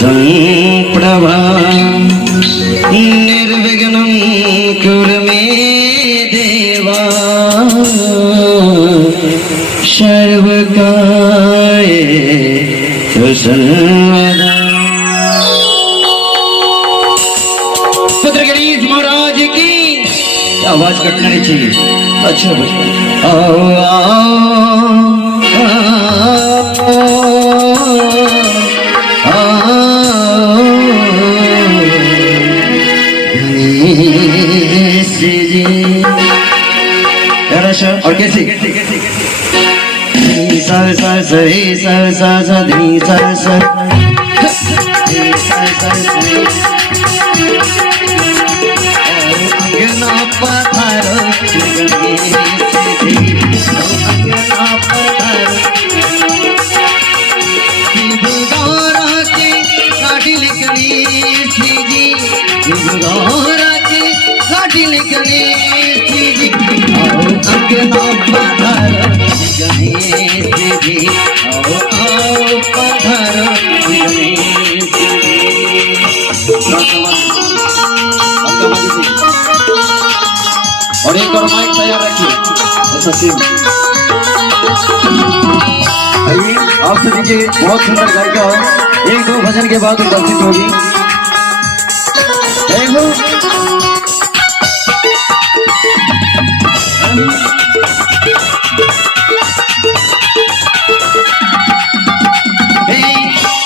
संप्रभा निर्विघ्नं कुरु मे देवा सर्वकार्येषु सर्वदा। पुत्र गणेश महाराज की आवाज कटना नहीं चाहिए। अच्छा आओ आओ गणेश जी। और कैसे सा सा सही सा सा सा धी सा सा अंगना पधारो अंगना पधारो गौरा के लाडिल गणेश जी गौरा के लाडिल गणेश जी अंगना पधारो गणेश जी आओ आओ पधारो गणेश जी। और एक और माइक तैयार रखिए ऐसा सीन। आइए आप सभी के बहुत सुंदर गायिका एक दो भजन के बाद उपस्थित होगी।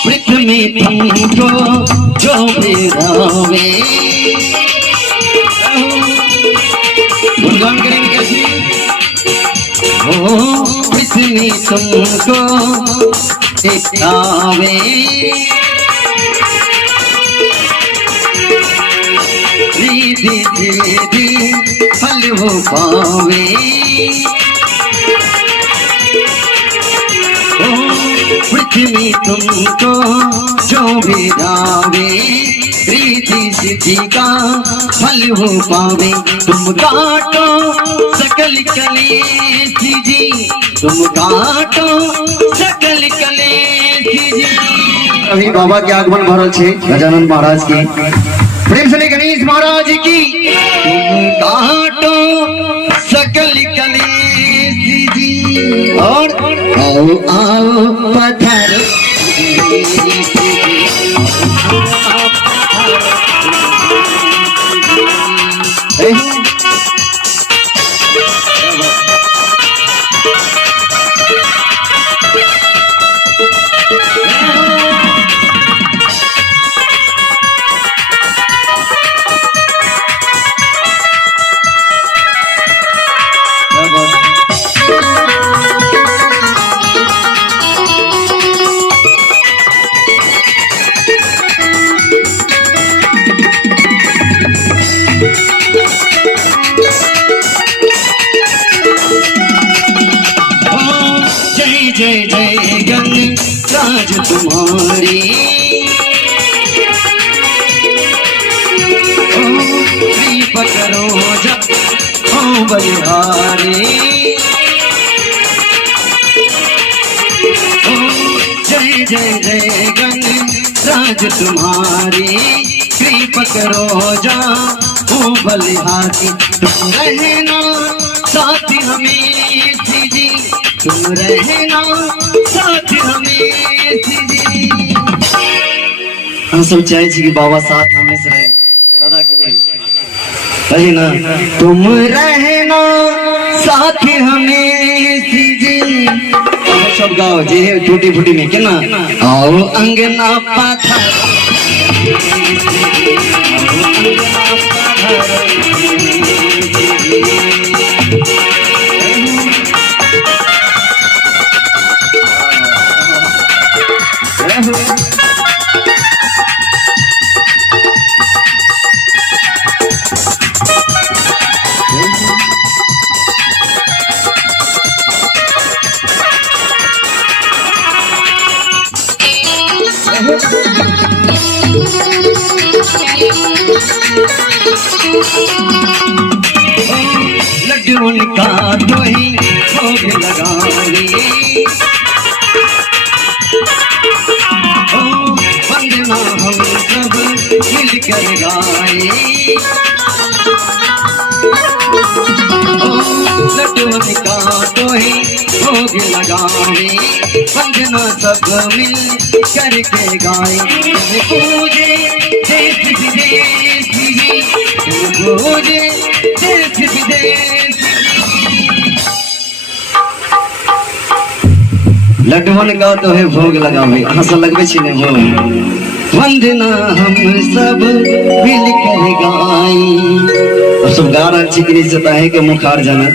पृथ्वी तुमको जो बिरावे गुणगान करेंगे कैसे हो पृथ्वी तुमको दिखावे रिधि रिधि फल हो पावे पृथ्वी तुमको जो भी गावे रिधि सिद्धि का फल हो पावे। तुम काटो सकल कलेश जी तुम काटो सकल कलेश जी। अभी बाबा के आगमन भरल छे गजानन महाराज की प्रेम से गणेश महाराज की। तुम काटो सकल कलेश जी और आओ आओ पधारो जय जय गणराज तुम्हारी कृपा करो जब हो बलिहारी जय जय जय गणराज तुम्हारी कृपा करो जा हो बलिहारी। तुम रहना साथ हमें जी तुम रहना साथ हमें जी। हम सब चाहे कि बाबा साथ हमेशा रहे सदा के लिए रहे ना। तुम रहना साथ हमें जी सब गाओ जे टूटी फूटी में के ना आओ अंगना पधारो लड्डू का तो ही भोग लगावे वंदना हम सब मिलकर गाए। लड्डुअन का तोहे भोग लगावे, वंदना सब मिल करके गाए। पूजे देश विदेश जी, पूजे देश विदेश। लड्डुअन का तोहे भोग लगावे, हंस लगबे छी ने भोग। वंदना हम सब मिलकर गाई। और सब गा रहा चिकनी जता है कि मुखार जाना।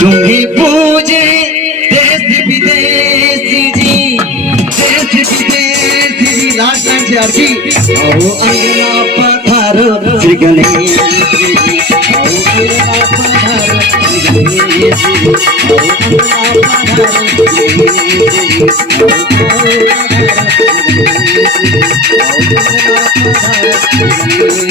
तुम्हें पूजे देश विदेश जी, देश विदेश जी। लास्ट टाइम से आरती। आओ अंगना पधारो श्री गणेश जी, आओ अंगना पधारो श्री गणेश जी, आओ अंगना पधारो श्री गणेश जी, आओ अंगना पधारो श्री गणेश जी, आओ अंगना पधारो श्री गणेश जी।